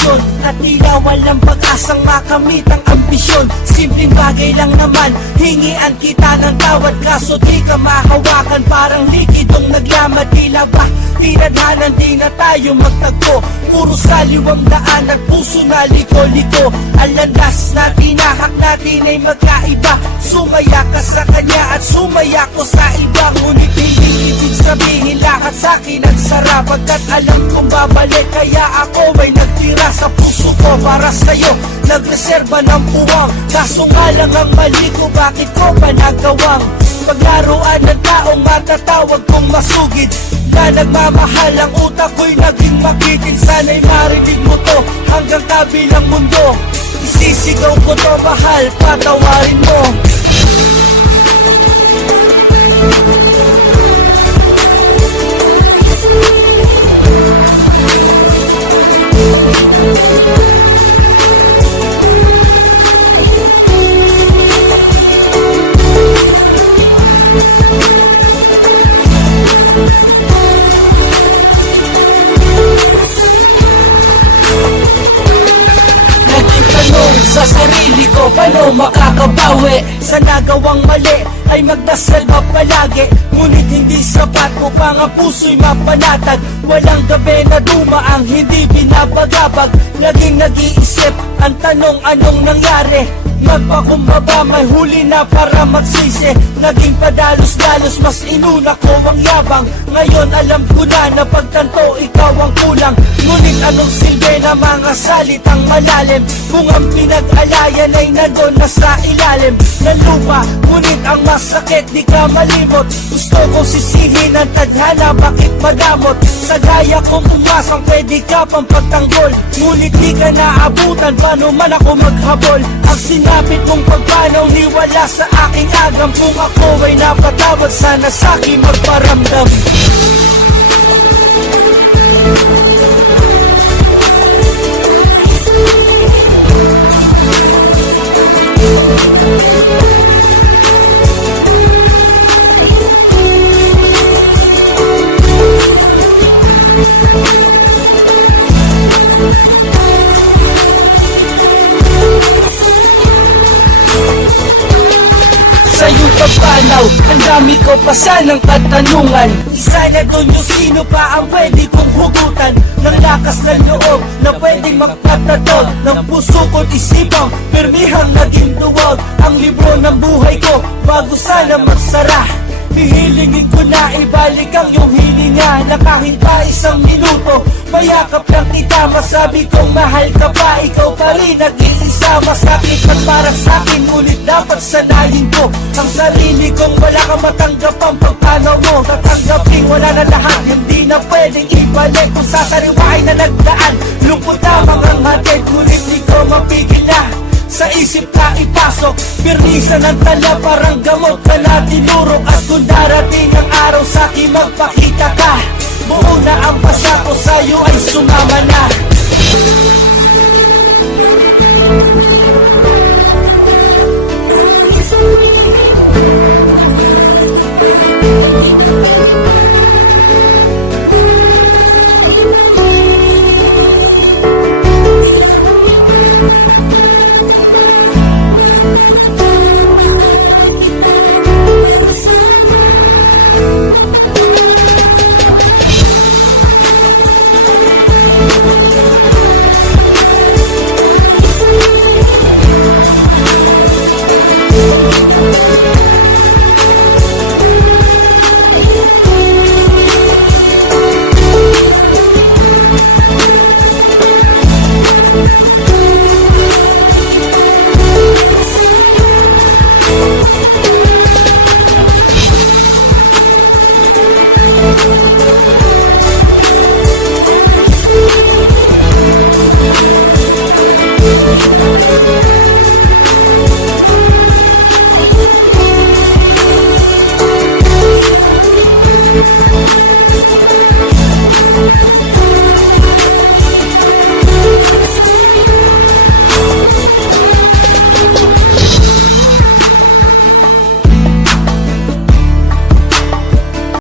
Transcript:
desisyon at tila walang pag-asang makamit ang ambisyon. Simpleng bagay lang naman, hingian kita ng tawad, kaso di ka mahawakan. Parang likidong naglamad, tila ba tinadhanan, di na tayo magtagpo. Puro saliwang daan at puso na liko-liko. Ang landas na tinahak natin ay magkaiba. Sumaya ka sa kanya at sumaya ko sa iba. Ngunit hindi ibig sabihin lahat sa'kin ang sarap, pagkat alam kong babalik, kaya ako ay nagtira sa puso ko para sa'yo. Nagreserba ng puwang, kaso nga lang ang mali ko, bakit ko pa nagawang paglaruan ng taong matatawag kong masugid. Na nagmamahal, ang utak ko'y naging makitig. Sana'y marinig mo to hanggang kabilang mundo. Isisigaw ko to, mahal, patawarin mo. Sa sarili ko, paano makakabawi sa nagawang mali? Ay magdasal ba palagi? Ngunit hindi sapat upang ang puso'y mapanatag. Walang gabi na dumaang hindi binabagabag. Laging nag-iisip ang tanong, anong nangyari? Magpakumbaba, may huli na para magsisi. Naging padalos-dalos, mas inuna ko ang yabang. Ngayon alam ko na pagtanto ikaw ang kulang. Ngunit anong silbi na mga salitang malalim kung ang pinag-alayan ay nandun na sa ilalim ng lupa? Ngunit ang masakit di ka malimot. Gusto kong sisihin ang tadhana, bakit madamot? Sa gaya kong umasang pwede ka pang pagtanggol, ngunit di ka naabutan, paano man ako maghabol? Ang sinapit mong pagpanaw niwala sa aking agam. Kung ako ay napatawad, sana sa'kin magparamdam. Sa'yo pagpanaw, ang dami ko pa sanang katanungan. Isa na doon yung sino pa ang pwede kong hugutan ng lakas ng loob na pwedeng magpatatod ng puso ko't isipang pirmihang naging duwag. Ang libro ng buhay ko bago sana magsara, hihilingin ko na ibalik ang iyong hininga na kahit pa isang minuto. Mayakap lang kita, masabi kong mahal ka pa. Ikaw pa rin nag-iisa, masakit at para sa'kin. Ngunit dapat sanayin ko ang sarili kong wala kang matanggap ang pagpanaw mo. Tatanggapin wala na lahat, hindi na pwedeng ibalik. Kung sasariwain na nagdaan, lungkot lamang ang hatid. Ngunit di ko mapigil na sa isip ka ipasok, pirnisan ng tala, parang gamot ka na tinurok. At kung darating ang araw sa'kin magpakita ka, buo na ang pasa ko sa'yo ay sumama na.